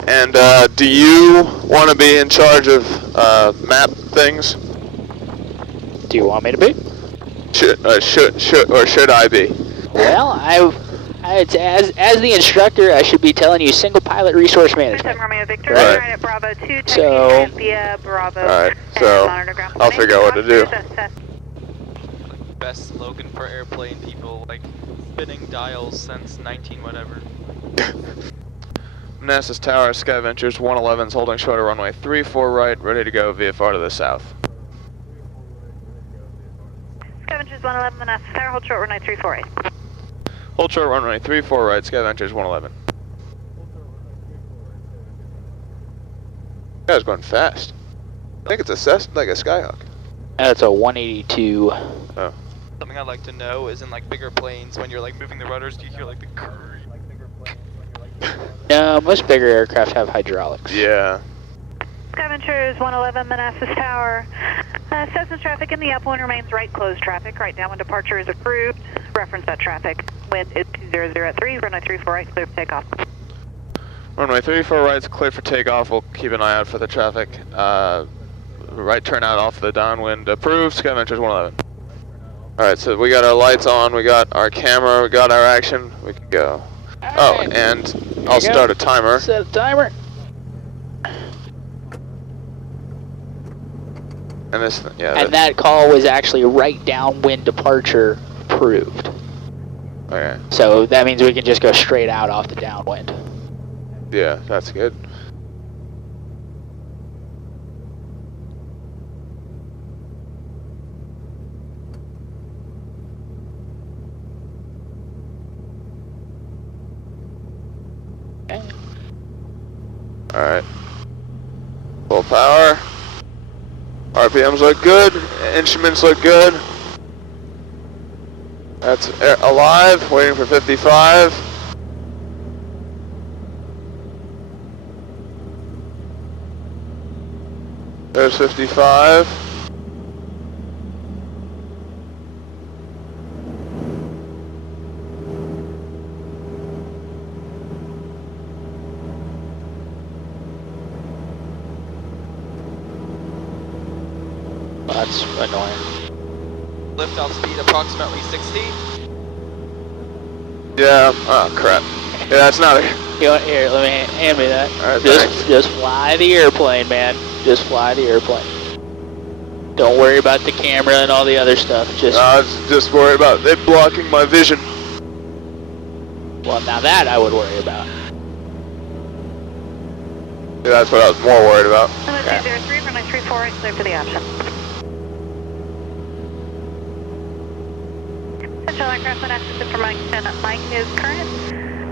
And do you want to be in charge of map things? Do you want me to be? Should I be? Well, as the instructor, I should be telling you single pilot resource management. Victor, right. At Bravo 2, So, via Bravo. Alright, so I'll figure out what to do. Best slogan for airplane people, like spinning dials since 19 whatever. Manassas Tower, Sky Ventures 111's holding short of runway 34 right, ready to go VFR to the south. Sky Ventures 111, Manassas Tower, hold short runway 348. Hold short runway 34 right, Sky Ventures 111. Guy's going fast. I think it's a Cessna, like a Skyhawk. That's a 182. Oh. Something I'd like to know is in like bigger planes, when you're like moving the rudders, do you hear like the creak? No, most bigger aircraft have hydraulics. Yeah. Sky Ventures 111, Manassas Tower. Cessna traffic in the upwind remains right, closed traffic. Right downwind departure is approved. Reference that traffic. Wind is 200 at 3, runway 34 right, clear for takeoff. Runway 34 right's clear for takeoff. We'll keep an eye out for the traffic. Right turnout off the downwind approved. Sky Ventures 111. Alright, so we got our lights on, we got our camera, we got our action. We can go. Oh, and I'll start a timer. Set a timer. And this, yeah. And that call was actually right downwind departure approved. Okay. So that means we can just go straight out off the downwind. Yeah, that's good. Okay. Alright. Full power. RPMs look good. Instruments look good. That's alive, waiting for 55. There's 55. That's annoying. Liftoff speed approximately 60. Yeah, oh crap. Yeah, that's not a... Here, let me hand me that. Alright, thanks. Just fly the airplane, man. Just fly the airplane. Don't worry about the camera and all the other stuff. Just I was just worried about it blocking my vision. well, now that I would worry about. Yeah, that's what I was more worried about. Runway 203, runway 34 right, clear for the option. Central aircraft Manassas for Mike is current.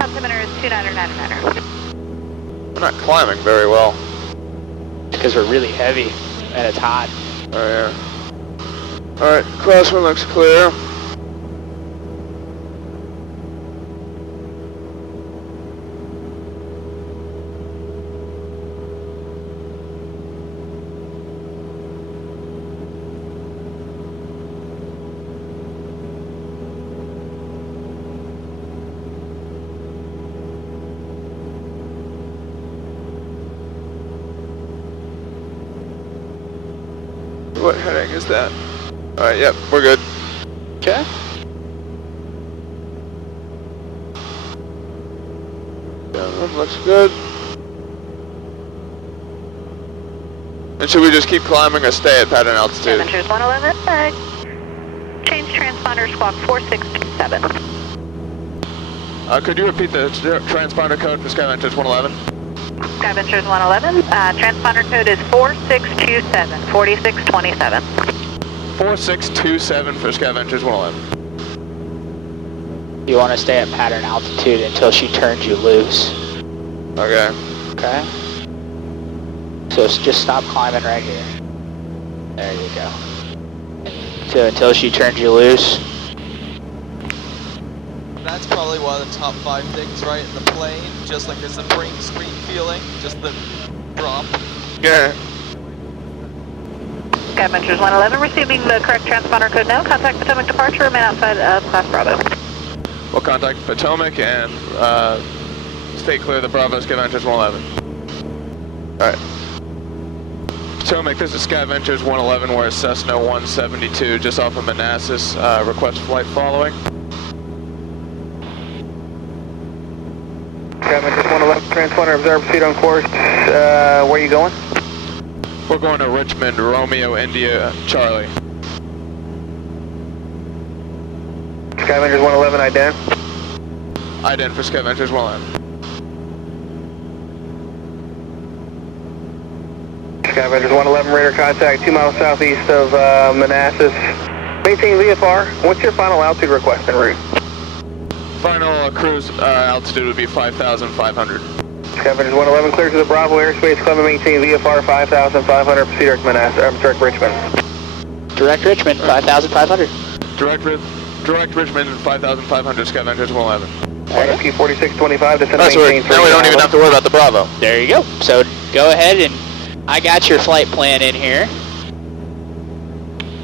Altimeter is 2999. We're not climbing very well. Because we're really heavy and it's hot. Oh yeah. Alright, crosswind looks clear. What heading is that? Alright, yep, we're good. Okay. Downwind looks good. And should we just keep climbing or stay at pattern altitude? Ventures 111, change transponder squawk 4627. Could you repeat the transponder code for Sky Ventures 111? Sky Ventures 111, transponder code is 4627, 4627. 4627 for Sky Ventures 111. You want to stay at pattern altitude until she turns you loose. Okay. Okay. So just stop climbing right here. There you go. So until she turns you loose. That's probably one of the top 5 things, right, in the plane. Just like a spring screen feeling, just the drop. Yeah. Sky Ventures 111, receiving the correct transponder code now. Contact Potomac departure, remain outside of Class Bravo. We'll contact Potomac and stay clear of the Bravo Sky Ventures 111. Alright. Potomac, this is Sky Ventures 111, we're at Cessna 172, just off of Manassas. Request flight following. Sky Ventures 111, transponder observed, proceed on course. Where are you going? We're going to Richmond, Romeo, India, Charlie. Sky Ventures 111, ident. Ident for Sky Ventures 111. Sky Ventures 111, radar contact 2 miles southeast of Manassas. Maintain VFR. What's your final altitude request en route? Final cruise altitude would be 5,500. Sky Ventures 111, clear to the Bravo airspace, climb and maintain VFR 5,500, proceed direct Manassas, direct Richmond. Direct Richmond, 5,500. Direct Richmond, 5,500, Sky Ventures 111. RFQ 4625, descend That's maintain 3. now we don't even have to worry about the Bravo. There you go. So go ahead and I got your flight plan in here.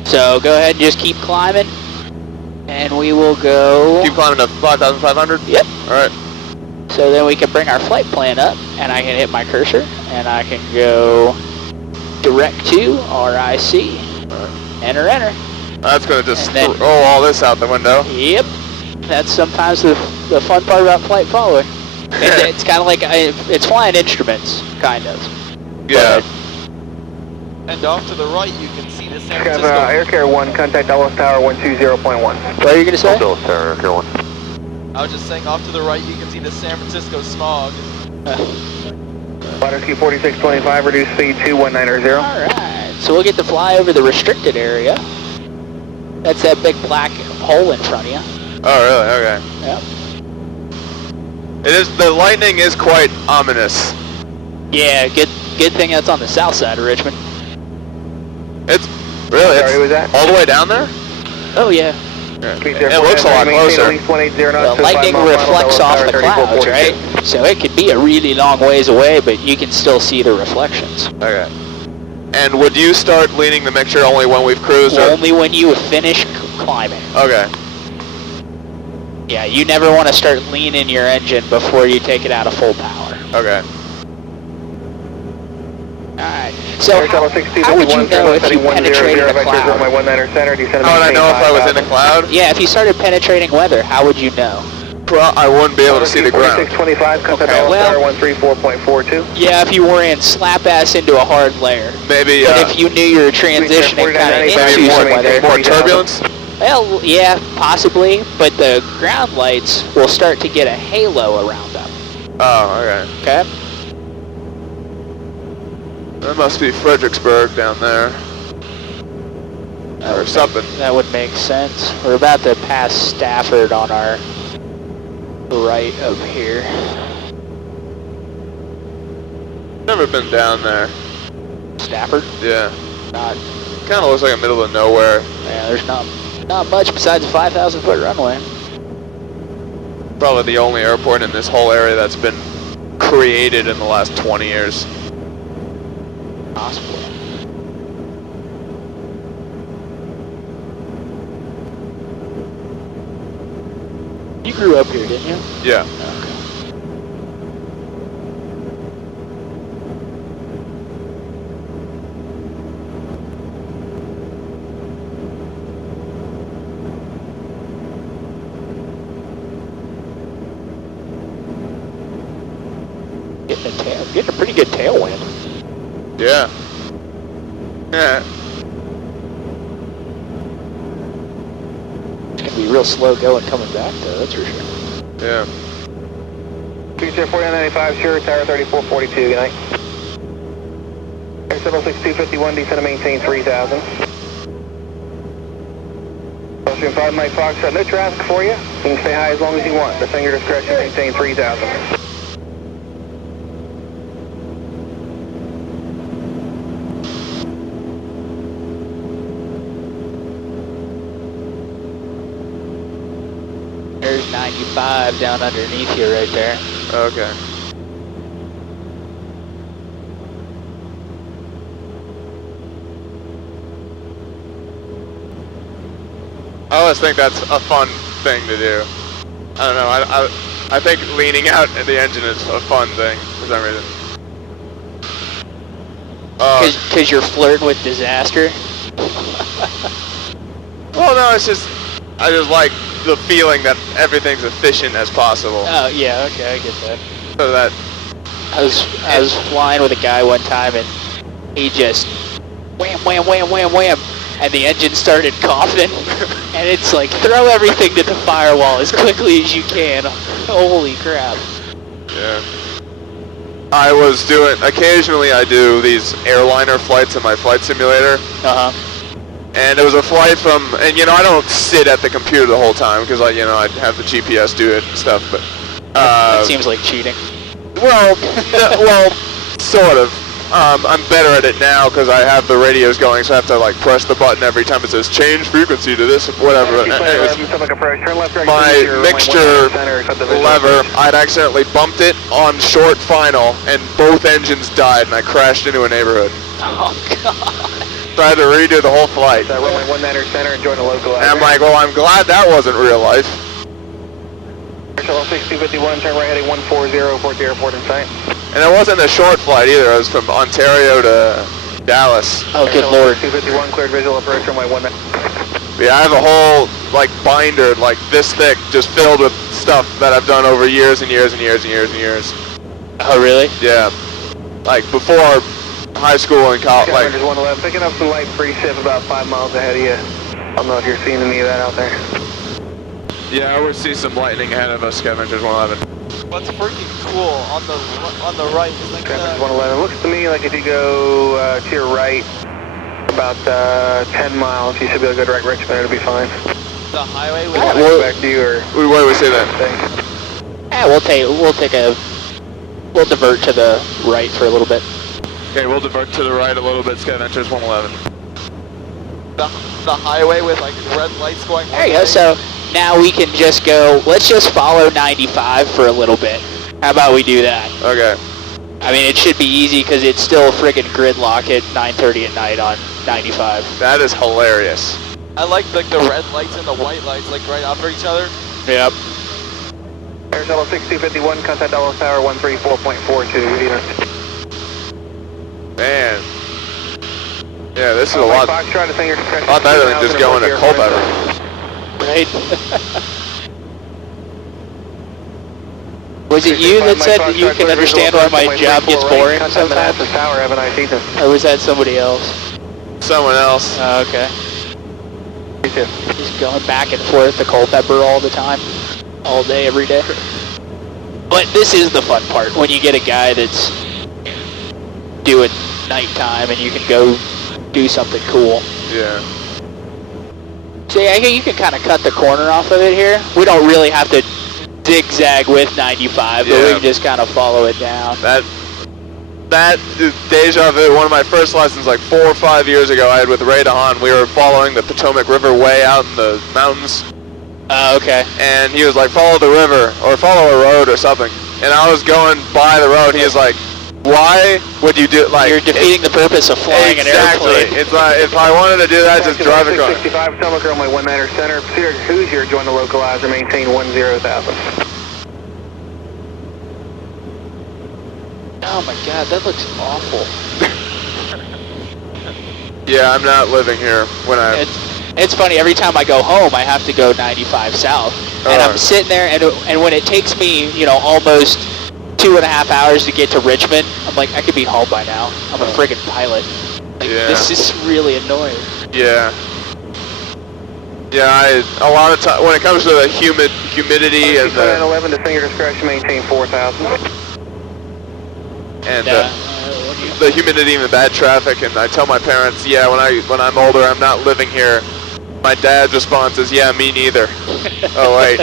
So go ahead and just keep climbing. And we will go... Keep climbing to 5,500? Yep. Alright. So then we can bring our flight plan up and I can hit my cursor and I can go direct to RIC. Enter, enter. That's going to just then, throw all this out the window. Yep. That's sometimes the fun part about flight following. It's kind of like, it's flying instruments, kind of. Yeah. And off to the right, you can see the San Sky Francisco. Air Care 1, contact Dallas Tower 120.1. What are you going to say? Dallas Tower, Air Care 1. I was just saying, off to the right, you can see the San Francisco smog. RFQ 4625, reduce speed to 1990. Alright, so we'll get to fly over the restricted area. That's that big black hole in front of you. Oh, really? Okay. Yep. It is, the lightning is quite ominous. Yeah, good thing that's on the south side of Richmond. It's, really, Sorry, who was that? all the way down there? Oh, yeah. It looks a lot closer. The lightning reflects off the clouds, right? So it could be a really long ways away, but you can still see the reflections. Okay. And would you start leaning the mixture only when we've cruised? Or? Only when you finish climbing. Okay. Yeah, you never want to start leaning your engine before you take it out of full power. Okay. Alright, so how would you know if you penetrated a cloud? How would I know if I was in a cloud? Yeah, if you started penetrating weather, how would you know? Well, I wouldn't be able to see the ground. Okay, well, 134.42. yeah, if you were in slap ass into a hard layer. Maybe, but if you knew you were transitioning kind of into some weather. more turbulence? Well, yeah, possibly, but the ground lights will start to get a halo around them. Oh, okay. Okay? That must be Fredericksburg down there. Or something. That would make sense. We're about to pass Stafford on our right up here. Never been down there. Stafford? Yeah. Not. Kind of looks like a middle of nowhere. Yeah, there's not much besides a 5,000 foot runway. Probably the only airport in this whole area that's been created in the last 20 years. Possibly. You grew up here, didn't you? Yeah. Okay. Getting a pretty good tailwind. Yeah. Yeah. It's gonna be real slow going coming back though, that's for sure. Yeah. Future 4995, sure, tower 3442, good night. Air 76251, descend and maintain 3000. Ocean 5 Mike Foxtrot, no traffic for you. You can stay high as long as you want. Descend your discretion, maintain 3000. There's 95 down underneath you right there. Okay. I always think that's a fun thing to do. I don't know, I think leaning out at the engine is a fun thing for some reason. Because you're flirting with disaster? Well, no, it's just, I just like the feeling that everything's efficient as possible. Oh, yeah, okay, I get that. So that... I was flying with a guy one time and he just wham, wham, wham, wham, wham, and the engine started coughing, and it's like, throw everything to the firewall as quickly as you can. Holy crap. Yeah. I was doing, occasionally I do these airliner flights in my flight simulator. Uh-huh. And it was a flight from, and you know, I don't sit at the computer the whole time because I have the GPS do it and stuff, but... that seems like cheating. Well, well, sort of. I'm better at it now because I have the radios going, so I have to like press the button every time it says change frequency to this, whatever. Anyways, my mixture lever, I'd accidentally bumped it on short final, and both engines died, and I crashed into a neighborhood. Oh, God. So I had to redo the whole flight. Runway 19 center and join the local. And I'm like, well, I'm glad that wasn't real life. Shuttle 6251, turn right heading 140, port to airport in sight. And it wasn't a short flight either. It was from Ontario to Dallas. Oh, good lord. 251, cleared visual approach runway 19. Yeah, I have a whole like binder like this thick, just filled with stuff that I've done over years and years and years and years and years. Oh, really? Yeah, like before high school and college. Like 111, picking up some light pre-SIP about 5 miles ahead of you. I don't know if you're seeing any of that out there. yeah, I would see some lightning ahead of us, Scavengers 111. What's freaking cool on the right is like Scavengers 111. Looks to me like if you go to your right about 10 miles, you should be able to go direct Richmond. It'll be fine. the highway with Back to you or Why do we say that? Yeah, we'll divert to the right for a little bit. Okay, we'll divert to the right a little bit, Scavengers 111. the highway with like red lights going. There you go. So now we can just go, let's just follow 95 for a little bit. How about we do that? Okay. I mean, it should be easy because it's still friggin' gridlock at 9:30 at night on 95. That is hilarious. I like the red lights and the white lights like right after each other. Yep. Air Shuttle 6251, contact Dallas Tower 134.42. Man. Yeah, this is a lot better than just going to Culpeper. Right? Was it you that said that you can understand why my job gets boring sometimes? Or was that somebody else? Someone else. Oh, okay. Just going back and forth to Culpeper all the time. All day, every day. But this is the fun part, when you get a guy that's doing nighttime and you can go do something cool. Yeah. See, I think you can kind of cut the corner off of it here. We don't really have to zigzag with 95, but we can just kind of follow it down. That is deja vu. One of my first lessons like 4 or 5 years ago I had with Ray DeHaan. We were following the Potomac River way out in the mountains. Oh, okay. And he was like, follow the river, or follow a road or something. And I was going by the road, he was like, why would you do, like... You're defeating the purpose of flying an airplane. Exactly. It's like, if I wanted to do that, just drive a car. 65, Potomac runway 19 center, Cedar Hoosier, join the localizer, maintain 10,000. Oh my god, that looks awful. Yeah, I'm not living here when I... It's funny, every time I go home, I have to go 95 south. And I'm sitting there, and when it takes me, you know, almost 2.5 hours to get to Richmond, I'm like, I could be home by now. I'm a friggin' pilot. Like, this is really annoying. Yeah. Yeah, a lot of time, when it comes to the humidity and the... 11 to finger discretion, maintain 4,000. And the humidity and the bad traffic, and I tell my parents, yeah, when I'm older, I'm not living here. My dad's response is, yeah, me neither. Oh, wait.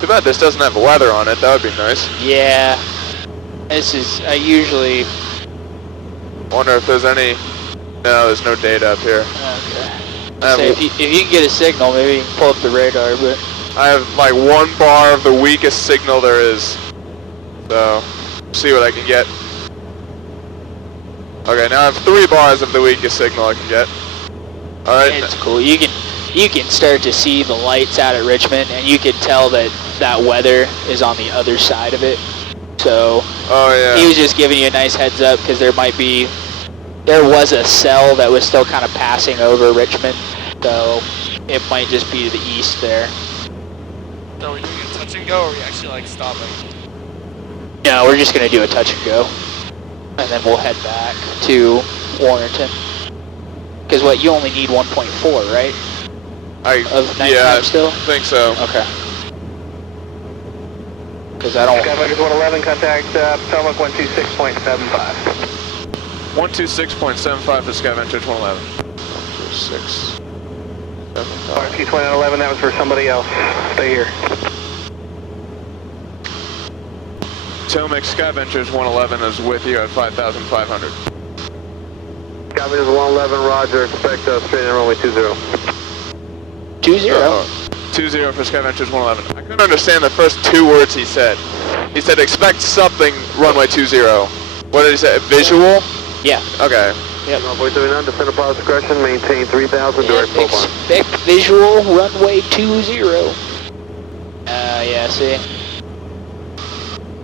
Too bad this doesn't have weather on it. That would be nice. Yeah. This is, I usually... Wonder if there's any... No, there's no data up here. Okay. So if you can get a signal, maybe you can pull up the radar, but... I have like 1 bar of the weakest signal there is. So, see what I can get. Okay, now I have 3 bars of the weakest signal I can get. Alright. It's cool. You can start to see the lights out at Richmond, and you can tell that weather is on the other side of it. So Oh yeah. he was just giving you a nice heads up because there was a cell that was still kind of passing over Richmond, so it might just be to the east there. So are we doing a touch and go, or are we actually like stopping? No, we're just gonna do a touch and go, and then we'll head back to Warrenton. Because what, you only need 1.4, right? Of nighttime still? I think so. Okay. Because I don't... Skylanders 111, contact Potomac 126.75. 126.75 for Scavengers 111. 126.75. RT 2911, that was for somebody else. Stay here. Potomac Scavengers 111 is with you at 5,500. Scavengers 111, roger. Expect straight in runway 20. 20? 20 for Scavengers 111. I couldn't understand the first two words he said. He said expect something runway 20. What did he say? Visual? Yeah. Okay. Yep. 0.39, descend upon discretion, maintain 3,000, direct full bar. Expect visual runway 20. Yeah, see?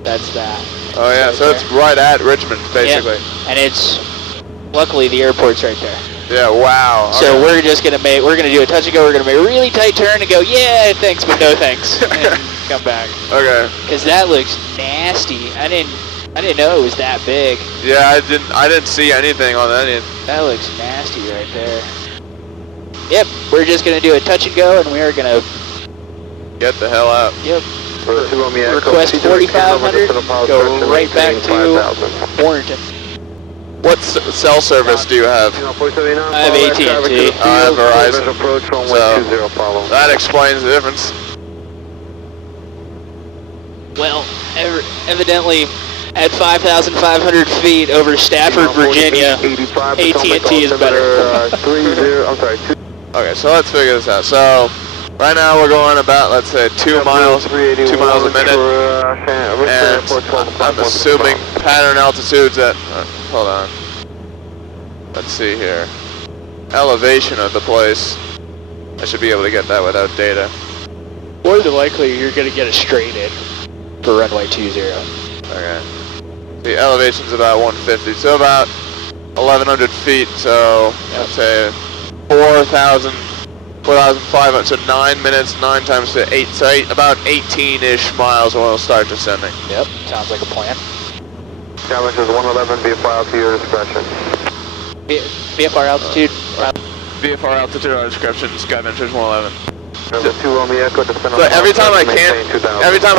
That's that. Oh yeah, so it's right at Richmond, basically. Yep. And it's, luckily the airport's right there. Yeah, wow. Okay. So we're just gonna do a touch and go, we're gonna make a really tight turn and go, yeah, thanks, but no thanks. And come back. Okay. Cause that looks nasty. I didn't know it was that big. Yeah, I didn't see anything on that. That looks nasty right there. Yep, we're just gonna do a touch and go, and we are gonna get the hell out. Yep. Request 4,500. Go right back to Warrenton. What cell service do you have? I have AT&T. I have Verizon. So that explains the difference. Well, evidently, at 5,500 feet over Stafford, Virginia, AT&T is better. Okay, so let's figure this out. So right now we're going about, let's say, 2 miles a minute, and I'm assuming pattern altitudes at, hold on, let's see here, elevation of the place. I should be able to get that without data. More than likely, you're going to get a straight in for runway 20. Okay. The elevation's about 150, so about 1,100 feet, so let's say 4,500, so 9 minutes, 9 times to 8, so about 18-ish miles when we'll start descending. Yep, sounds like a plan. Scavengers 111, VFR to your discretion. VFR altitude? VFR altitude on description, Scavengers 111. Number 2 Romeo Echo, descend So every time I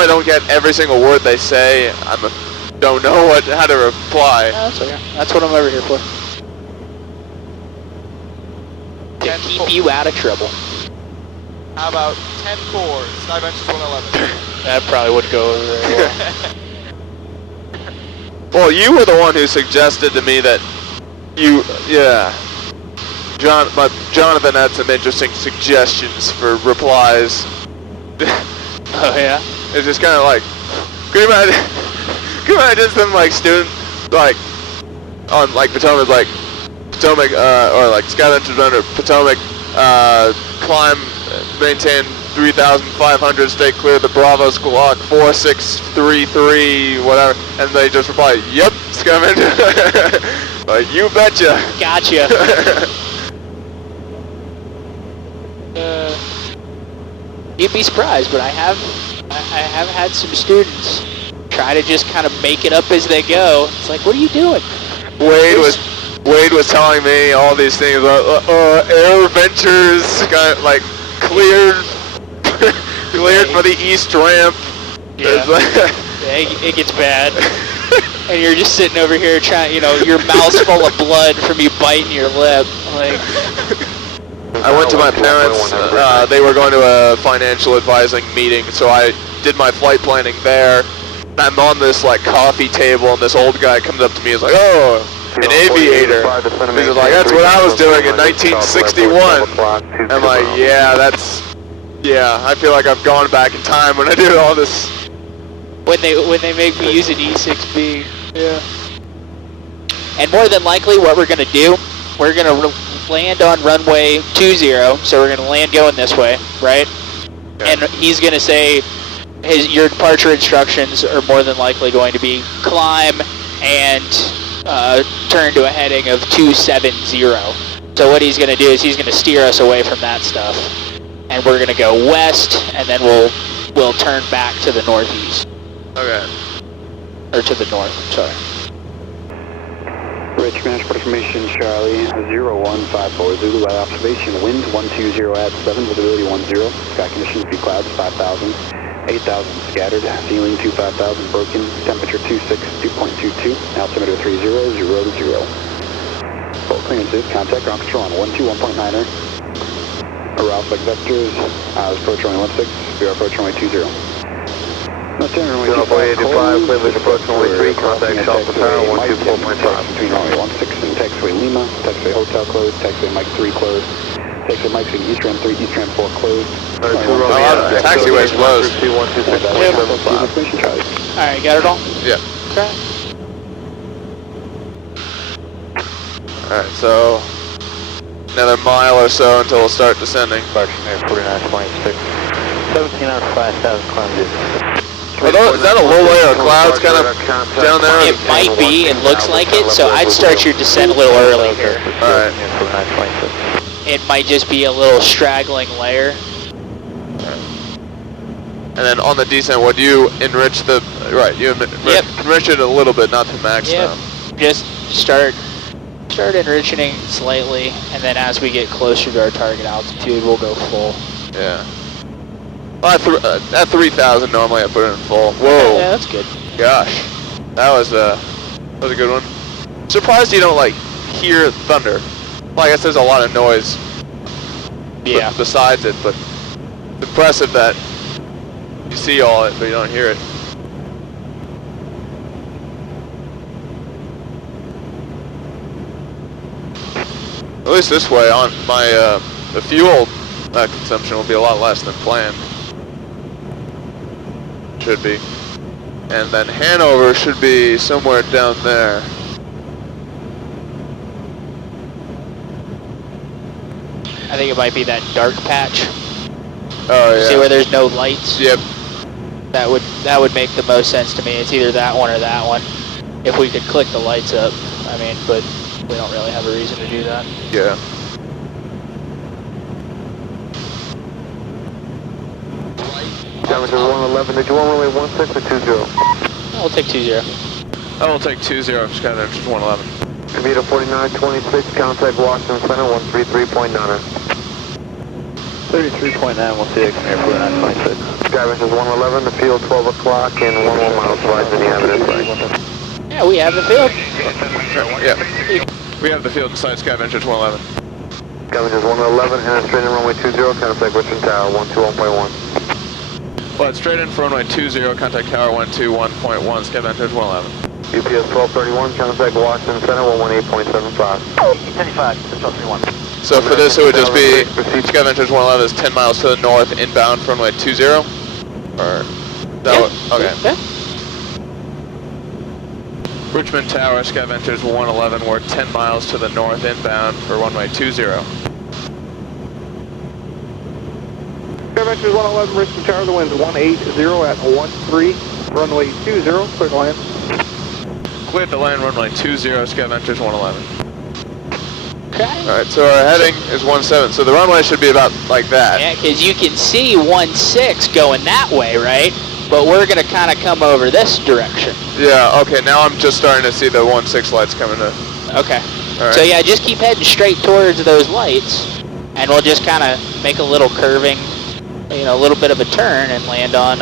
don't get every single word they say, don't know how to reply. No, that's okay. That's what I'm over here for. To keep you out of trouble. How about 10-4, Scavengers 111? That probably would go over very well. Well, you were the one who suggested to me that Jonathan had some interesting suggestions for replies. Oh yeah? It's just kind of like, can you imagine some like student, like, on like Potomac, or like Scavengers under Potomac, climb, maintain 3,500, stay clear of the Bravo squawk 4633, whatever, and they just reply, yep, Scavenger. Like, you betcha. Gotcha. You'd be surprised, but I have had some students try to just kind of make it up as they go. It's like, what are you doing? Wade was telling me all these things about air ventures, kind of like cleared for the east ramp. Yeah. It gets bad. And you're just sitting over here trying, your mouth's full of blood from you biting your lip. Like, I went to my parents, they were going to a financial advising meeting, so I did my flight planning there. I'm on this like coffee table, and this old guy comes up to me and is like, oh, an aviator. He's like, that's what I was doing in 1961. I'm like, yeah, I feel like I've gone back in time when I do all this. When they make me use an E6B. Yeah. And more than likely what we're going to do, we're going to land on runway 20, so we're going to land going this way, right? Okay. And he's going to say, your departure instructions are more than likely going to be climb and turn to a heading of 270. So what he's going to do is he's going to steer us away from that stuff, and we're going to go west, and then we'll turn back to the northeast. Okay. Or to the north, I'm sorry. Richmond, information Charlie 0154 Zulu by observation, wind 120 at 7, visibility 10, sky conditions be clouds 5,000, 8,000 scattered, ceiling 25,000 broken, temperature 2.22, altimeter 30, 0 to 0. Full clearances, contact ground control on 121.9er. Aroused like vectors, approach runway 16, we are approach runway 20. Northern runway 25, clear vision approach runway 3, contact South Tower 124.5. Between runway 16 and taxiway Lima, taxiway Hotel closed, taxiway Mike 3 closed, taxiway Mike 6, East Ram 3, East Ram 4 closed. Taxiway's closed. Alright, got it all? Yeah. Okay. Alright, so another mile or so until we'll start descending. 4926. 17 out of 5,000 climbs. Is that a low layer of clouds kind of down there? It might be, it looks like it, so I'd start your descent a little early here. Alright. It might just be a little straggling layer. And then on the descent, would you enrich the, enrich it a little bit, not to max Yep. though. Just start enriching slightly, and then as we get closer to our target altitude, we'll go full. Yeah. Well, at 3,000 normally I put it in full. Whoa. Yeah, that's good. Gosh. That was a good one. Surprised you don't like hear thunder. Well, I guess there's a lot of noise besides it, but it's impressive that you see all it, but you don't hear it. At least this way, on my the fuel consumption will be a lot less than planned. Should be. And then Hanover should be somewhere down there. I think it might be that dark patch. Oh yeah. See where there's no lights? Yep. That would make the most sense to me. It's either that one or that one. If we could click the lights up, I mean, but we don't really have a reason to do that. Yeah. Temperature 111, did you want runway 16 or 20? We'll take 20. I will take 20, just kind of just 111. Vita 4926, contact Washington Center 133.9. 33.9, we'll see you, come here, 4926. Skybench is 111, the field 12 o'clock and 11 miles right, and you have it in sight. Yeah, we have the field. Yeah. We have the field inside Skyventure 111. Skybench is 111, and straight in runway 20, contact Richmond Tower 121.1. Well, it's straight in for runway 20, contact tower 121.1, Skyventure 111. UPS 1231, contact Washington Center 118.75. 35, 1231. So for this, it would just be Skyventure 111 is 10 miles to the north, inbound for runway 20? Or that okay. Yeah. Richmond Tower, Skyventures 111, we're 10 miles to the north, inbound for runway 20. Skyventures 111, Richmond Tower, the wind's 180 at 13, runway 20, clear to land. Clear to land, runway 20, Skyventures 111. Okay. Alright, so our heading is 17, so the runway should be about like that. Yeah, because you can see 16 going that way, right? But we're going to kind of come over this direction. Yeah, okay, now I'm just starting to see the 16 lights coming in. Okay. Alright. So yeah, just keep heading straight towards those lights, and we'll just kind of make a little curving, a little bit of a turn and land on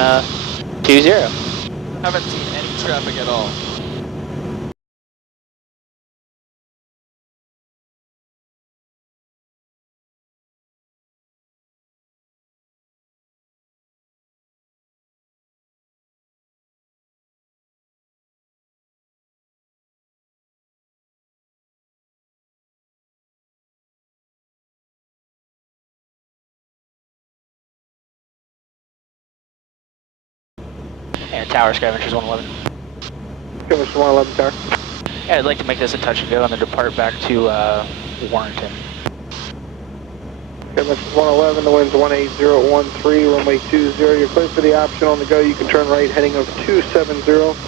20. Haven't seen any traffic at all. And tower, Skyventures 111. Skyventures 111, tower. Yeah, I'd like to make this a touch and go and then depart back to Warrenton. Scavengers 111, the wind's 18013, runway 20. You're clear for the option on the go. You can turn right, heading of 270.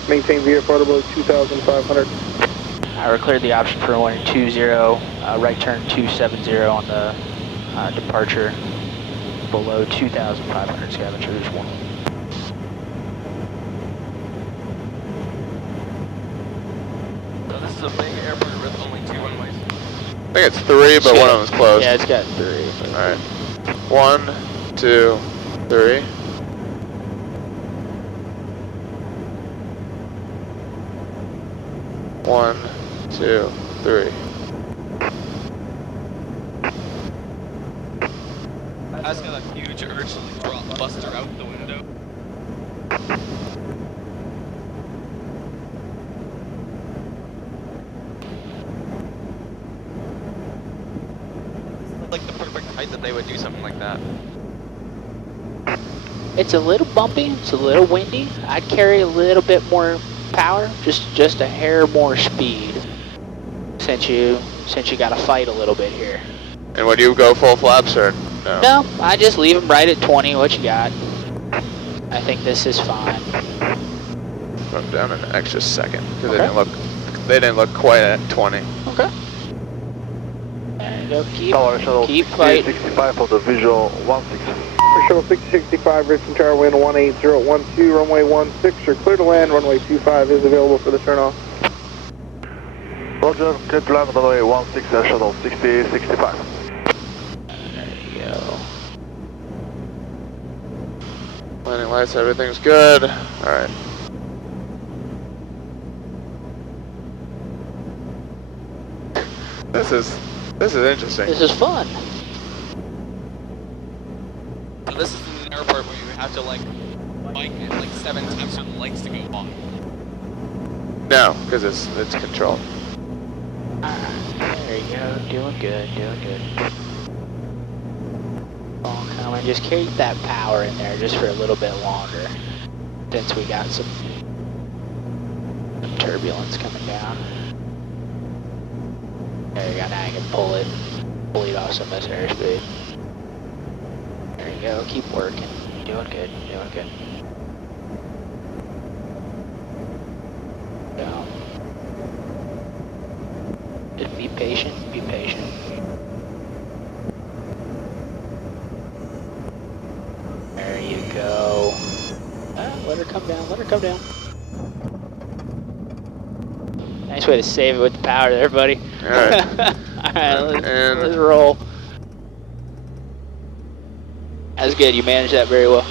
Maintain VFR below 2,500. We're cleared the option for runway 20, right turn 270 on the departure below 2,500 Scavengers 1. So this is a big airport with only 2 runways. I think it's 3, but one of them's closed. Yeah, it's got 3. Alright. 1, 2, 3. One, 2, 3. I just got a huge urge to like drop Buster out the window. Like the perfect height that they would do something like that. It's a little bumpy, it's a little windy. I'd carry a little bit more power, just a hair more speed. Since you got to fight a little bit here. And would you go full flaps or no? No, I just leave them right at 20. What you got? I think this is fine. Put them down an extra second because Okay. they didn't look quite at 20. Okay. There you go. Keep Shuttle fighting. 65 for the visual 16. For shuttle 6065, Richmond Tower, wind 18012, runway 16. You're clear to land. Runway 25 is available for the turnoff. Roger, clear to land runway 16 shuttle 6065. There you go. Landing lights, everything's good. Alright. This is interesting. This is fun. So this is an airport where you have to like bike it like 7 times for the lights to go on. No, because it's controlled. There you go. Doing good. All coming. Just keep that power in there just for a little bit longer. Since we got some turbulence coming down. There you go. Now you can pull it off some of this airspeed. There you go. Keep working. Doing good. Down. Just be patient. There you go. Let her come down. Nice way to save it with the power there, buddy. Alright. Alright, let's roll. That's good, you managed that very well.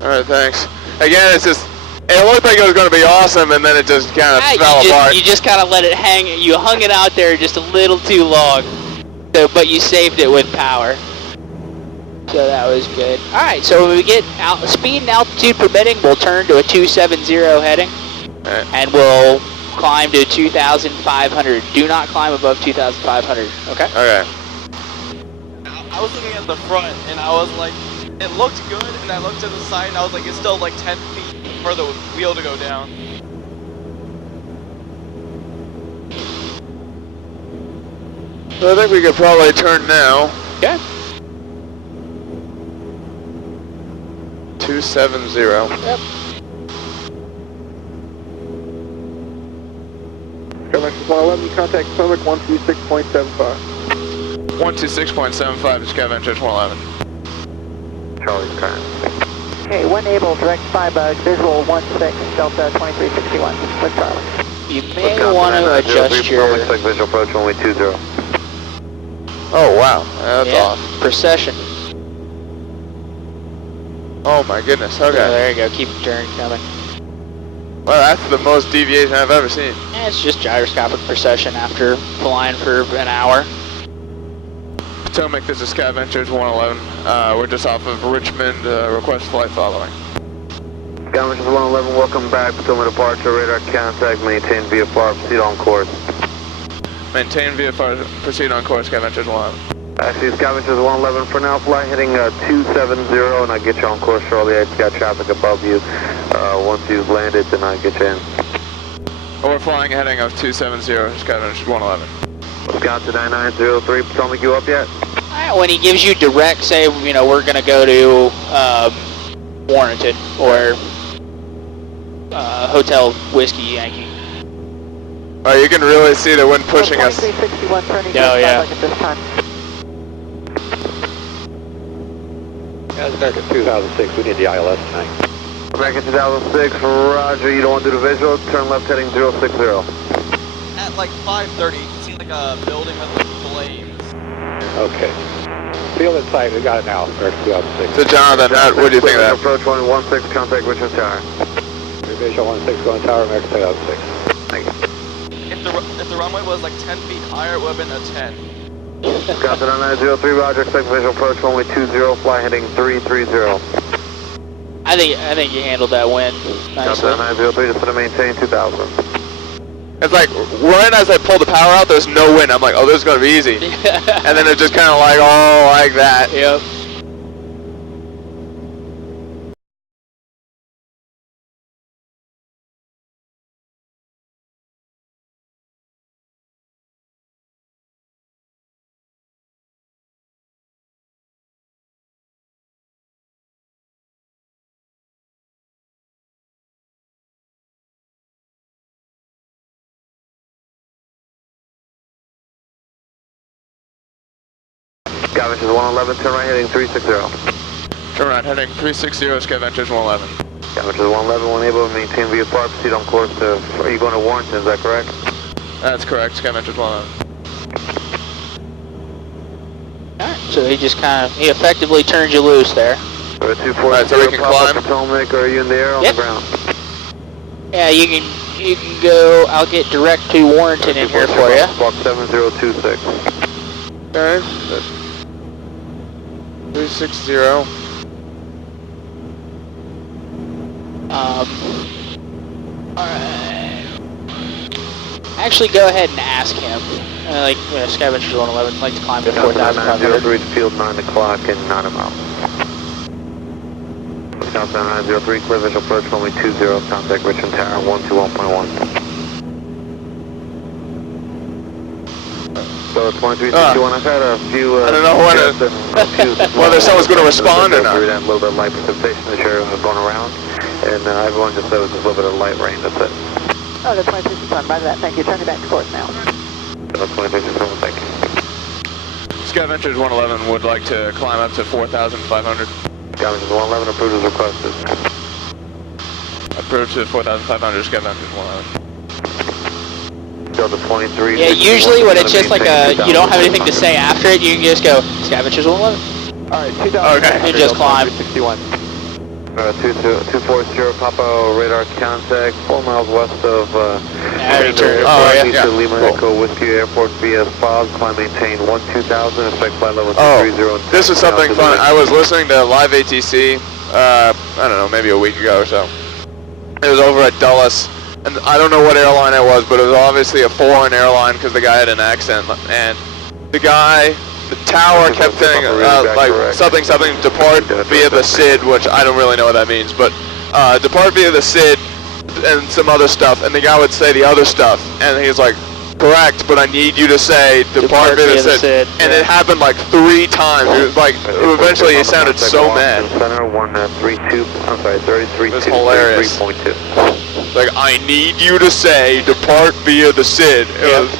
Alright, thanks. Again, it looked like it was going to be awesome, and then it just kind of fell apart. You just kind of let it hang. You hung it out there just a little too long. So, but you saved it with power. So that was good. Alright, so when we get out, speed and altitude permitting, we'll turn to a 270 heading. Alright. And we'll climb to 2,500. Do not climb above 2,500, okay? Okay. I was looking at the front and I was like, it looked good, and I looked to the side and I was like, it's still like 10 feet for the wheel to go down. So I think we could probably turn now. Okay. 270. Yep. Scavengers 111, contact Summit 126.75. 126.75 is Scavengers 111. Charlie's current. Okay, wind able, direct 5 visual 16, Delta 2361, with Charlie. You may want to adjust your Visual approach only 20. Oh wow, that's off. procession. Oh my goodness, okay. Yeah, there you go, keep the turn coming. Well, that's the most deviation I've ever seen. Yeah, it's just gyroscopic procession after flying for an hour. Potomac, this is Scavengers 111. We're just off of Richmond, request flight following. Scavengers 111, welcome back. Potomac departure, radar contact, maintain VFR, proceed on course. Maintain VFR, proceed on course, Scavengers 111. Actually, Scavengers 111 for now, fly heading 270, and I'll get you on course shortly. I've got traffic above you. Once you've landed, then I'll get you in. Oh, we're flying a heading of 270, Scavengers 111. Wisconsin 9903, Potomac, you up yet? When he gives you direct, say, you know, we're going to go to Warrenton or Hotel Whiskey Yankee. Oh, you can really see the wind pushing us. 2361 turning Oh, yeah. at this time. American 2006, we need the ILS tonight. American 2006, roger, you don't want to do the visual, turn left heading 060. At like 5:30, you can see like a building with like flames. Okay. Field in sight, we got it now, American 2006. So Jonathan, what do you think of that? Approach 116, contact Richmond Tower. Visual 16 going tower, American 2006. Thank you. If the runway was like 10 feet higher, it would have been a 10. Captain 903, roger, expect visual approach runway 20, fly heading 330. I think you handled that wind nicely. Captain 903, just to maintain 2000. It's like, right as I pull the power out, there's no wind. I'm like, oh, this is going to be easy. And then it's just kind of like, oh, like that. Yep. Scavengers 111, turn right heading 360. Turn right heading 360, Scavengers 111. Scavengers 111, when able to maintain via far, proceed on course to, are you going to Warrenton, is that correct? That's correct, Scavengers 111. Alright, so he just he effectively turns you loose there. Alright, 240, Alright, so we can climb. Potomac, are you in the air or on Yep. the ground? Yeah, you can go, I'll get direct to Warrenton in here for you. Squawk 7026. Okay. 360. Alright. Actually, go ahead and ask him. Like, Scavengers 111, like to climb to 4,500. 903 to field 9 o'clock and 9 miles. Southbound 903, clear visual approach runway 20, contact Richmond Tower 121.1. So 2361, I've had a few... I don't know whether someone's going to respond or not. A little bit of light precipitation this year going around, and everyone just said it was just a little bit of light rain, that's it. Oh, the 2361, by that, thank you. Turning back to course now. So 2361, thank you. Scavengers 111 would like to climb up to 4,500. Scavengers 111, approved as requested. Approved to 4,500, Scavengers 111. Delta 23. Yeah, usually when it's just like you don't have anything to say after it, you can just go, Scavengers 111. Alright, 2000. Okay. And just climb. 61. 240 Papa radar contact, 4 miles west of yeah. Lima Echo Whiskey Airport via FOB, climb maintain 2000, effect flight level 230. This is something fun. I was listening to live ATC, I don't know, maybe a week ago or so. It was over at Dulles, and I don't know what airline it was, but it was obviously a foreign airline because the guy had an accent, and the tower kept saying, like, something, depart via the SID, which I don't really know what that means, but depart via the SID and some other stuff, and the guy would say the other stuff, and he's like, correct, but I need you to say depart via the SID. And it happened like 3 times. It was like, eventually he sounded so mad. Center 132, I'm sorry, 33. It was hilarious. 3.2. Like, I need you to say depart via the SID. It was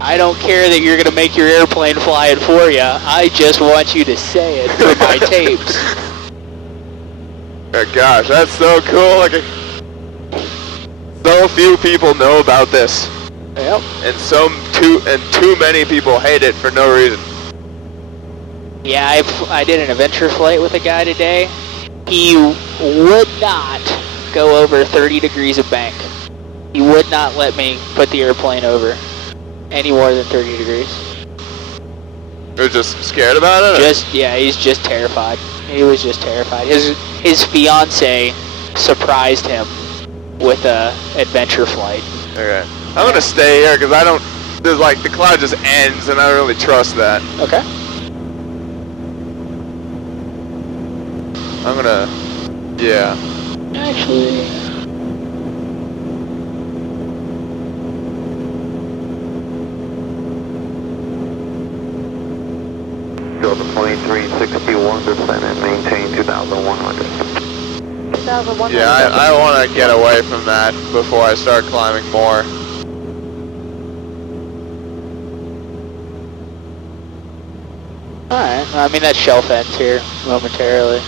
I don't care that you're going to make your airplane fly it for you. I just want you to say it for my tapes. Oh, gosh, that's so cool. Like, so few people know about this. Yep. And too many people hate it for no reason. Yeah, I did an adventure flight with a guy today. He would not go over 30 degrees of bank. He would not let me put the airplane over any more than 30 degrees. He was just scared about it? He's just terrified. He was just terrified. His fiance surprised him with a adventure flight. Okay. I'm gonna stay here because there's like, the cloud just ends and I don't really trust that. Okay. I'm gonna, yeah. Actually... 2361, descend and maintain 2100. 2001. Yeah, I want to get away from that before I start climbing more. Alright, I mean that shelf ends here momentarily.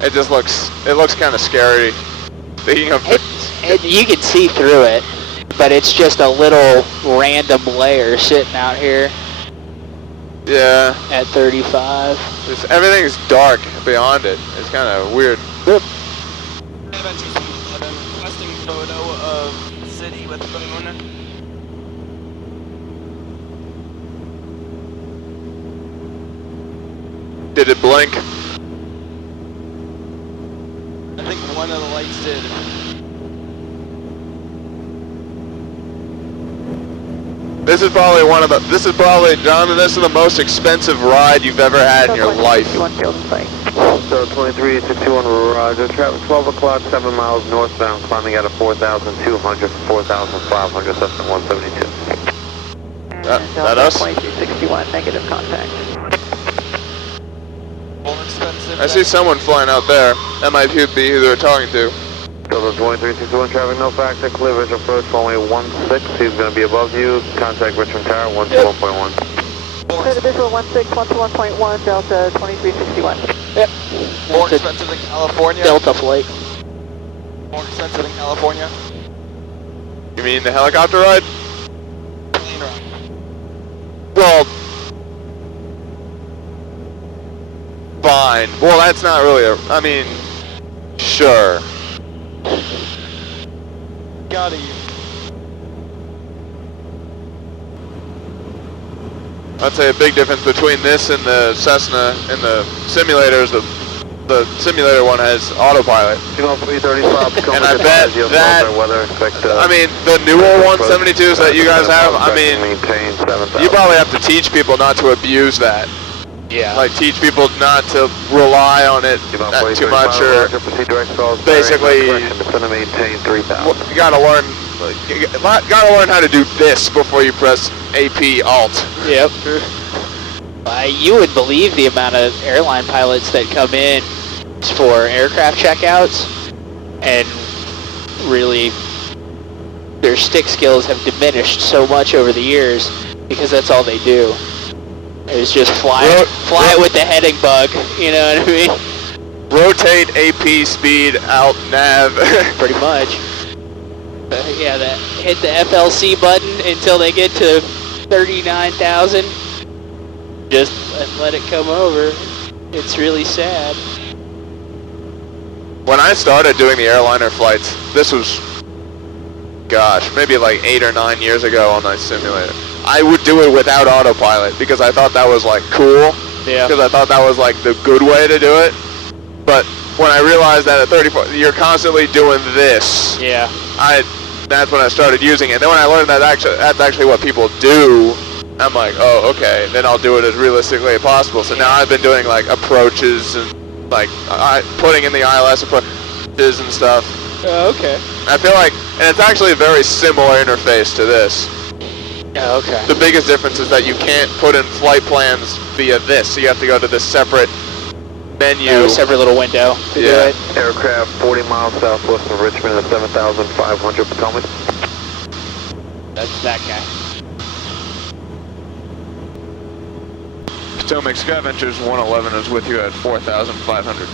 It just looks kind of scary. Speaking of, You can see through it, but it's just a little random layer sitting out here yeah, at 35. everything's dark beyond it. It's kind of weird. Adventures 11, requesting photo of city with phone. Did it blink? I think one of the lights did. This is probably Jonathan, this is the most expensive ride you've ever had in your life. So 2361, roger. Traffic 12 o'clock, 7 miles northbound, climbing out of 4,200 to 4,500, Cessna 172. That us? 2361, negative contact. More expensive. I see someone flying out there. That might be who they're talking to. Delta 2361, traffic no factor, clear visual approach, runway 16, he's going to be above you, contact Richmond Tower, 121.1. Clear to visual 16, 121.1, Delta 2361. Yep. More That's a expensive than California. Delta flight. More expensive than California. You mean the helicopter ride? Plane ride. Well, fine. Well, that's not really I mean, sure. Gotta you. I'd say a big difference between this and the Cessna and the simulators. The simulator one has autopilot. And I bet that, I mean, the newer 172s that you guys have, I mean, you probably have to teach people not to abuse that. Yeah. Like, teach people not to rely on it too much, or basically, you gotta learn how to do this before you press AP Alt. Yep. You would believe the amount of airline pilots that come in for aircraft checkouts, and really their stick skills have diminished so much over the years because that's all they do. It's just fly it with the heading bug, you know what I mean? Rotate AP speed Alt nav. Pretty much. Yeah, hit the FLC button until they get to 39,000. Just let it come over. It's really sad. When I started doing the airliner flights, this was, gosh, maybe like 8 or 9 years ago on my simulator. I would do it without autopilot because I thought that was like cool. Yeah. Because I thought that was like the good way to do it. But when I realized that at 34, you're constantly doing this. Yeah. That's when I started using it. And then when I learned that that's actually what people do, I'm like, oh, okay. Then I'll do it as realistically as possible. So now I've been doing like approaches and like putting in the ILS approaches and stuff. Oh, okay. I feel like, and it's actually a very similar interface to this. Oh, okay. The biggest difference is that you can't put in flight plans via this, so you have to go to this separate menu. Separate little window to do it. Aircraft 40 miles southwest of Richmond at 7,500 Potomac. That's that guy. Potomac Scavengers 111 is with you at 4,500.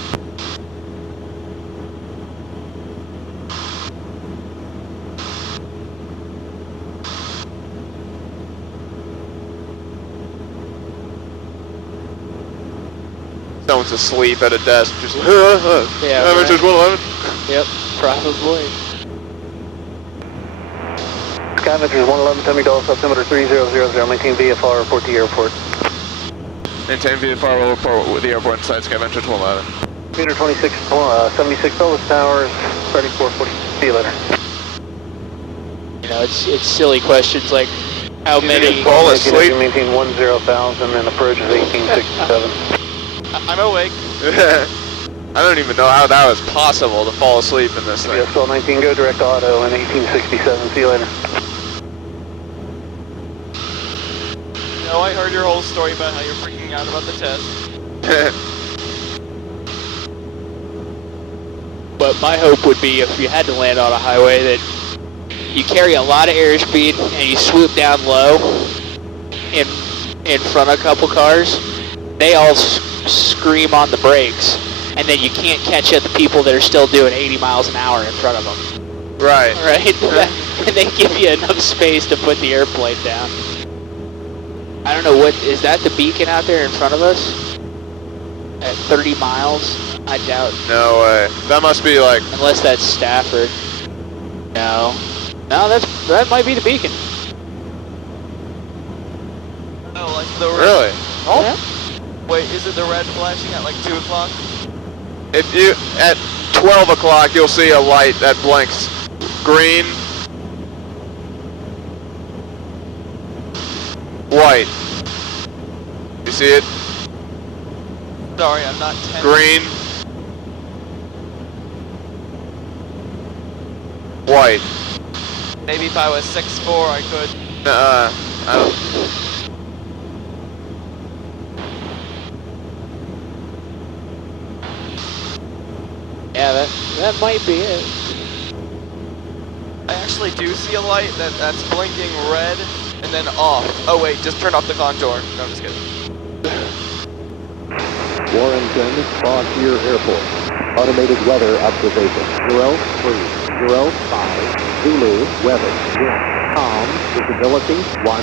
Someone's asleep at a desk, just Yeah, Scavengers 111. Yep, probably. Scavengers 111, Tommy Dallas, altimeter 3000, maintain VFR, report to the airport. Maintain VFR, will report with the airport inside Scavengers 111. Meter 26, 76 Dulles Towers, 3440. See you later. You know, it's silly questions like how many. Fall asleep. Maintain 10,000 and approach is 1867. I'm awake. I don't even know how that was possible to fall asleep in this thing. VSL 19, go direct auto in 1867. See you later. No, I heard your whole story about how you're freaking out about the test. but my hope would be if you had to land on a highway that you carry a lot of airspeed and you swoop down low in front of a couple cars. They all scream on the brakes, and then you can't catch up the people that are still doing 80 miles an hour in front of them. Right. Right? And they give you enough space to put the airplane down. I don't know, what is that, the beacon out there in front of us? At 30 miles? I doubt. No way. That must be like... Unless that's Stafford. No. No, that might be the beacon. Oh, like the red. Really? Oh. Yeah. Wait, is it the red flashing at like 2 o'clock? If you... At 12 o'clock, you'll see a light that blinks green, white. You see it? Sorry, I'm not 10. Green, white. Maybe if I was 6'4", I could. I don't... Yeah, that might be it. I actually do see a light that's blinking red and then off. Oh wait, just turn off the contour. No, I'm just kidding. Warrington, Frontier Airport. Automated weather observation. 0305 Zulu weather. Wind calm. Visibility 10.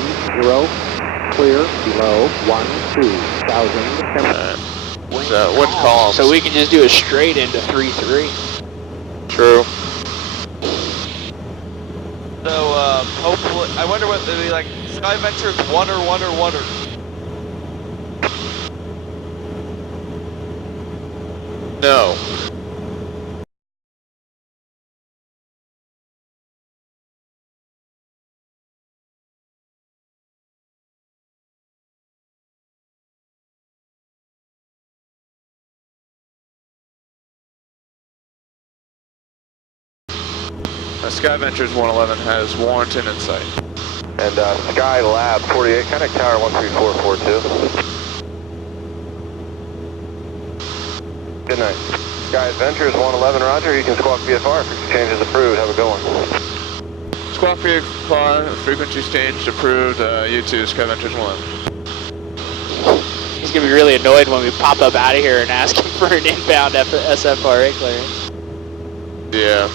Clear below 12,000. Wind calm. So we can just do a straight into 3-3. True. So hopefully, I wonder what they'll be like. Sky Ventures 1 or 1 or 1 or. No. Sky Ventures 111 has Warrington in sight. And Sky Lab 48, contact tower 13442. Good night. Sky Ventures 111, roger. You can squawk VFR. Frequency change is approved. Have a good one. Squawk VFR, frequency changed, approved. U2, Sky Ventures 111. He's gonna be really annoyed when we pop up out of here and ask him for an inbound SFRA clearance. Yeah.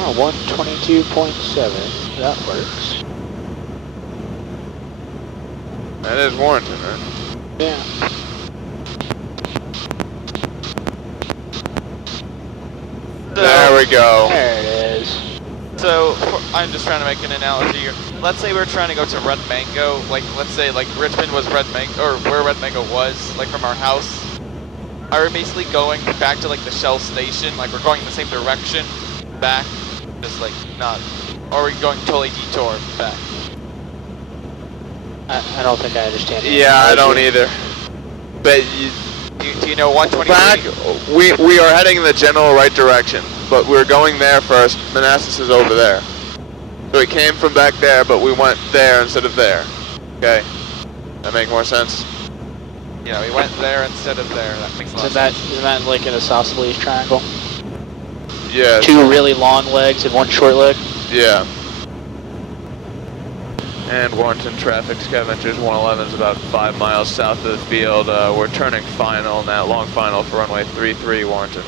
Oh, 122.7. That works. That is Warrington, right? Yeah. There we go. There it is. So I'm just trying to make an analogy here. Let's say we're trying to go to Red Mango. Like let's say like Richmond was Red Mango, or where Red Mango was, like from our house. Are we basically going back to like the Shell station? Like we're going in the same direction back, just like not. Or are we going totally detour back? I don't think I understand. Yeah, I don't either. But do you know 123? back, we are heading in the general right direction, but we're going there first. Manassas is over there. So we came from back there, but we went there instead of there. Okay, that make more sense? Yeah, we went there instead of there. That makes a lot of sense. Isn't that like in a isosceles triangle? Yeah. Two really long legs and one short leg? Yeah. And Warrington traffic, Sky Ventures 111 is about 5 miles south of the field. We're turning final, now long final for runway 33 Warrington.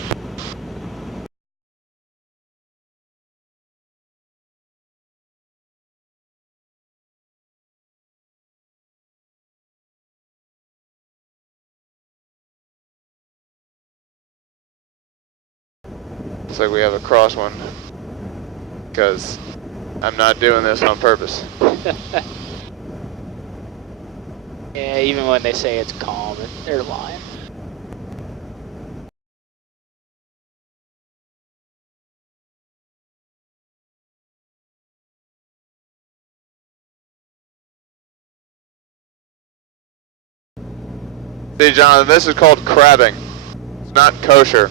Looks like we have a cross one, because I'm not doing this on purpose. Yeah, even when they say it's calm, they're lying. See, Jonathan, this is called crabbing. It's not kosher.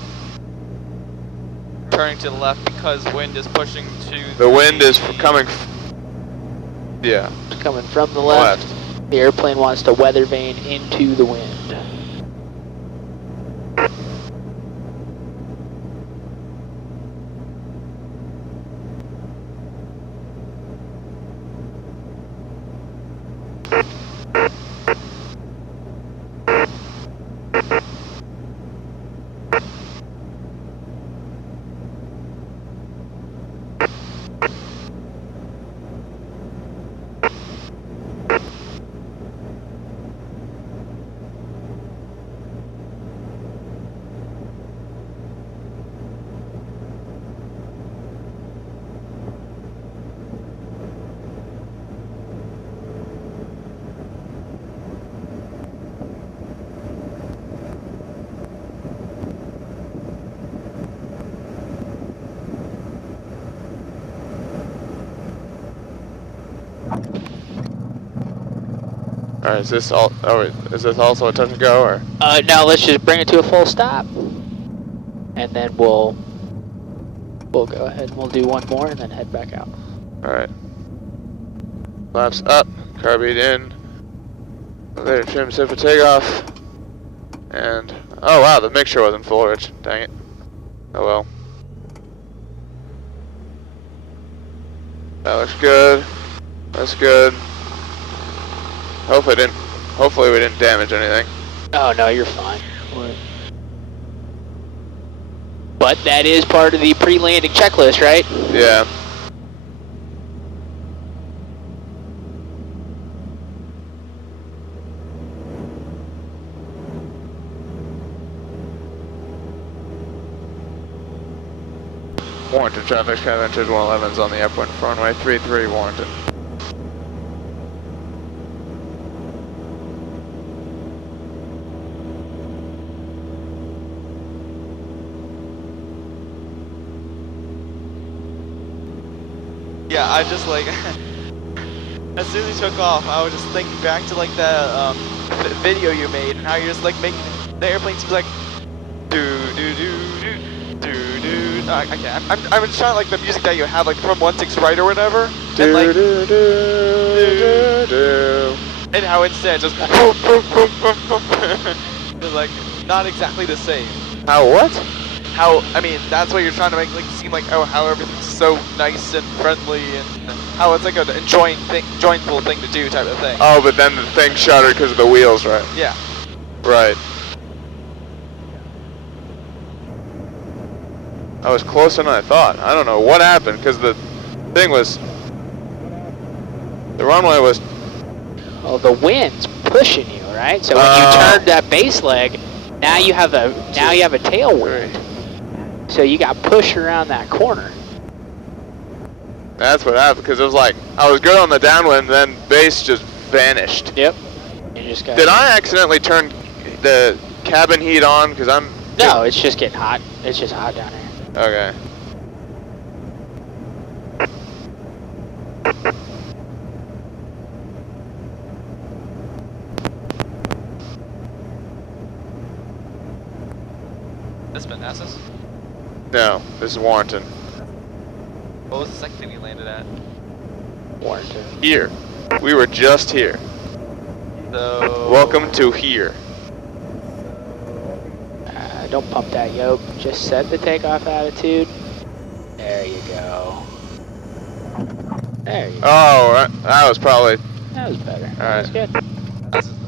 Turning to the left because wind is pushing to The wind is coming. Yeah. It's coming from the left. The airplane wants to weather vane into the wind. Alright, is this all? Oh, wait, is this also a touch and go, or? No, let's just bring it to a full stop, and then we'll go ahead and we'll do one more and then head back out. Alright. Flaps up, carbide in. Elevator trim set for takeoff. And oh wow, the mixture wasn't full, Rich. Dang it. Oh well. That looks good. That's good. Hopefully we didn't damage anything. Oh no, you're fine. But that is part of the pre-landing checklist, right? Yeah. Warranted traffic, Sky Ventures 111's on the upwind for runway 33, warranted. Yeah, I just like, as soon as he took off, I was just thinking back to like that video you made, and how you're just like making the airplane seems like do do do do do do. No, I can't. I'm just trying to like the music that you have like from 1-6 right or whatever, and like do, do, do. and how instead just it's like not exactly the same. How what? How, I mean, that's what you're trying to make like seem like, oh, how everything's so nice and friendly, and how it's like an enjoyable thing to do type of thing. Oh, but then the thing shuddered because of the wheels, right? Yeah. Right. I was closer than I thought. I don't know what happened, because the thing was, the runway was... Oh, the wind's pushing you, right? So when you turn that base leg, now you have a tailwind. So you got pushed around that corner. That's what happened, because it was like, I was good on the downwind, then base just vanished. Yep. You just got. Did I accidentally turn the cabin heat on? Because I'm... No, it's just getting hot. It's just hot down here. Okay. This Manassas? No, this is Warrenton. What was the second thing you landed at? Warrenton. Here. We were just here. So... Welcome to here. Don't pump that yoke. Just set the takeoff attitude. There you go. There you go. Oh, that was probably... That was better. All That was good.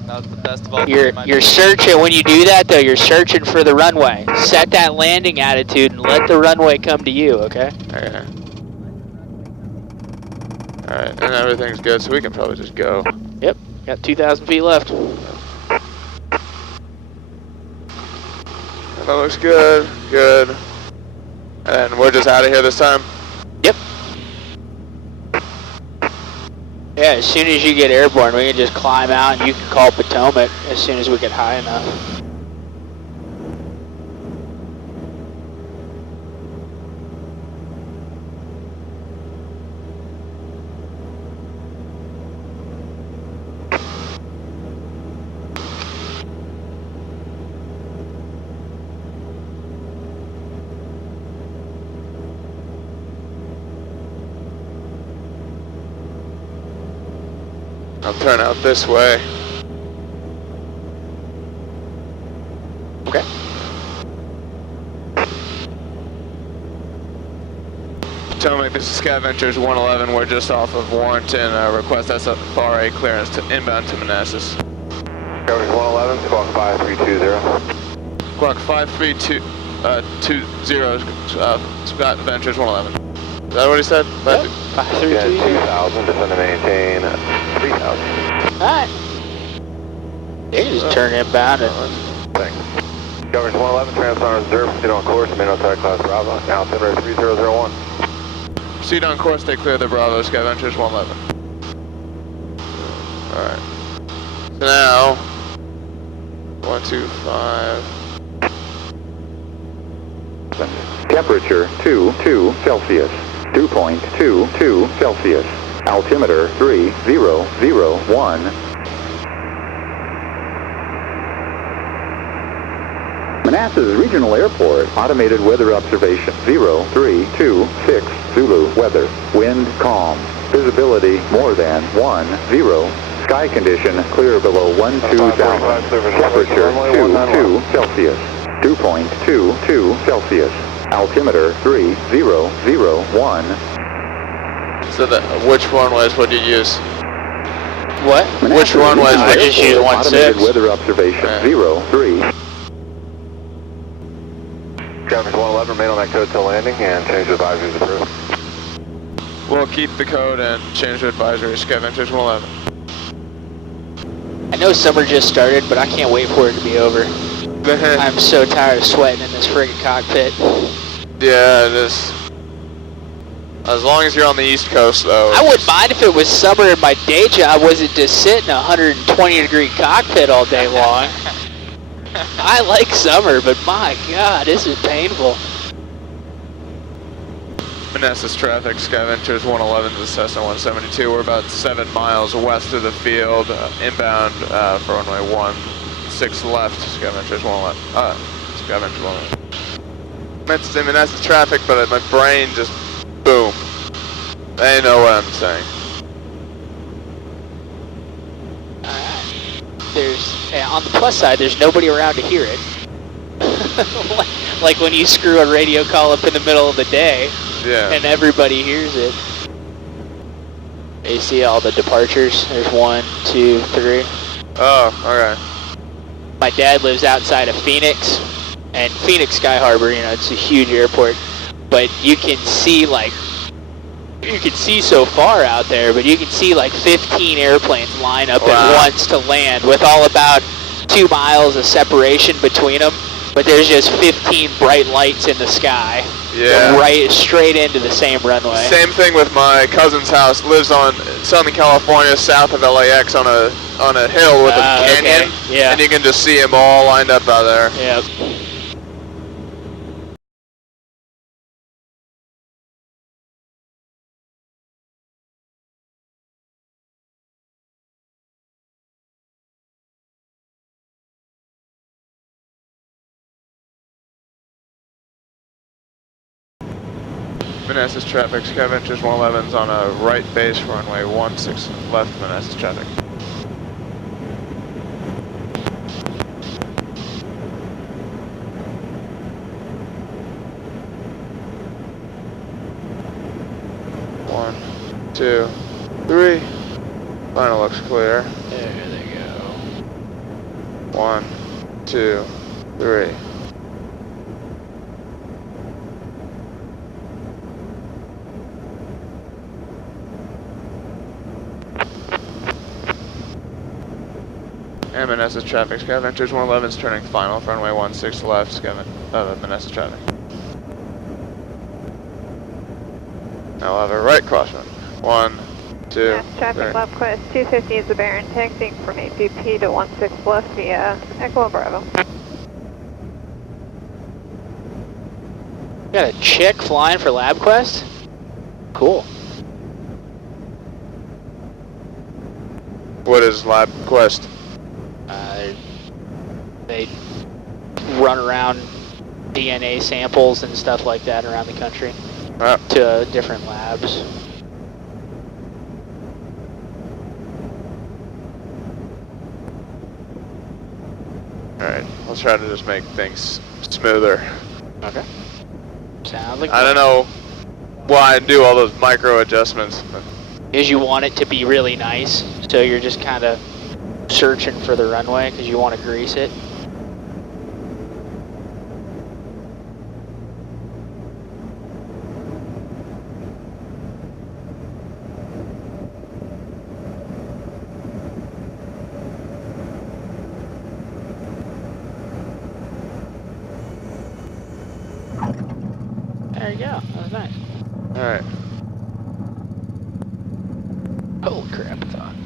That was the best of all. You're searching, when you do that though, you're searching for the runway. Set that landing attitude and let the runway come to you, okay? Okay. Alright, and everything's good, so we can probably just go. Yep, got 2,000 feet left. That looks good, good. And we're just out of here this time? Yep. Yeah, as soon as you get airborne, we can just climb out and you can call Potomac as soon as we get high enough. I'll turn out this way. Okay. Potomac, this is Sky Ventures 111. We're just off of Warrenton. Request SFRA clearance to inbound to Manassas. Coverage 111, squawk 5320. Squawk 53220, Sky Ventures 111. Is that what he said? Yep. 5320. 2,000, descend to maintain 3,000. Alright. They can just turn inbound and... Thanks. Governors 111, transponder reserve, proceed on course, main outside class Bravo, now altimeter 3001. Proceed on course, stay clear of the Bravo, Scavengers 111. Alright. So now, 125. Temperature 22 Celsius. Dew point 22 Celsius. Altimeter 3001. Manassas Regional Airport, automated weather observation 0326 Zulu weather. Wind calm. Visibility more than 10. Sky condition clear below 12,000. Temperature 22 Celsius. Dew point 22 Celsius. Altimeter 3001. So which runways would you use? What? Which runways I would you just use automated 16. weather observation 03. Governors 111, remain on that code till landing and change the advisories approved. We'll keep the code and change the advisory, Scavengers 111. I know summer just started, but I can't wait for it to be over. I'm so tired of sweating in this friggin' cockpit. Yeah, it is. As long as you're on the East Coast, though. I wouldn't mind if it was summer and my day job wasn't to sit in a 120-degree cockpit all day long. I like summer, but my God, this is painful. Manassas traffic, Scavengers 111 to Cessna 172. We're about 7 miles west of the field, inbound for runway 16 left, Scavengers 111. Scavengers 111. Meant to say Manassas traffic, but my brain just, boom. They know what I'm saying. On the plus side, there's nobody around to hear it. like when you screw a radio call up in the middle of the day, Yeah. and everybody hears it. You see all the departures. There's 1, 2, 3. Oh, okay. My dad lives outside of Phoenix, and Phoenix Sky Harbor, you know, it's a huge airport, but you can see so far out there, but you can see like 15 airplanes line up at once to land with all about 2 miles of separation between them, but there's just 15 bright lights in the sky. Yeah. Right straight into the same runway. Same thing with my cousin's house. Lives on Southern California, south of LAX, on a hill with a canyon. Okay. Yeah. And you can just see them all lined up out there. Yep. Manassas traffic, Scavengers 111's on a right base runway 16 left, Manassas traffic. One, 2, 3. Final looks clear. There they go. 1, 2, 3. And Manassas traffic, Scavengers 111's turning final, runway 16 left, Manassas traffic. Now we'll have a right crosswind. 1, 2, Mass traffic left quest 250 is the Baron, taxiing from APP to 16 left via Echo Bravo. Got a chick flying for LabQuest? Cool. What is LabQuest? They run around DNA samples and stuff like that around the country to different labs. Alright, I'll try to just make things smoother. Okay. Sounds like I don't know why I do all those micro adjustments. Because you want it to be really nice, so you're just kind of searching for the runway because you want to grease it. there you go. That was nice. Alright. Holy crap, it's on.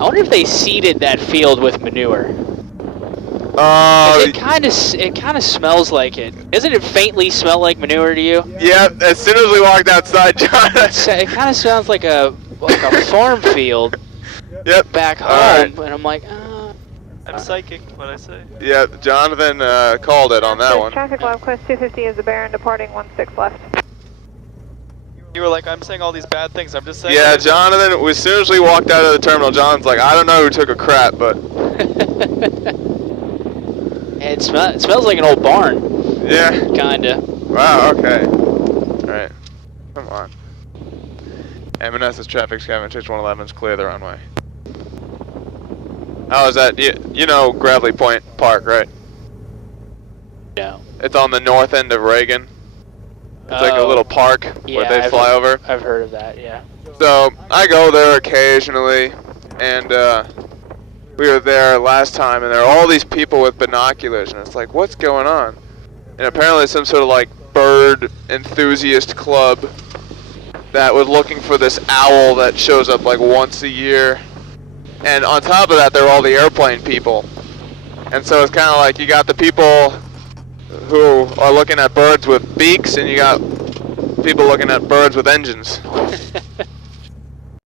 I wonder if they seeded that field with manure. It kind of smells like it. Doesn't it faintly smell like manure to you? Yeah, as soon as we walked outside, John. It kind of sounds like a farm field. Yep. Back home, right. And I'm like, I'm psychic, what'd I say? Yeah, Jonathan called it on that one. Traffic Lab Quest 250 is the Baron departing 16 left. You were like, I'm saying all these bad things, I'm just saying. Yeah, Jonathan, as soon as we walked out of the terminal, Jonathan's like, I don't know who took a crap, but... It smells like an old barn. Yeah. Kinda. Wow, okay. Alright. Come on. M&S is traffic scavengers, 111's clear the runway. How is that? You know Gravely Point Park, right? No. It's on the north end of Reagan. It's like a little park where they fly over. I've heard of that, yeah. So, I go there occasionally, and we were there last time, and there are all these people with binoculars, and it's like, what's going on? And apparently some sort of like bird enthusiast club that was looking for this owl that shows up like once a year. And on top of that, there are all the airplane people. And so it's kind of like you got the people who are looking at birds with beaks, and you got people looking at birds with engines.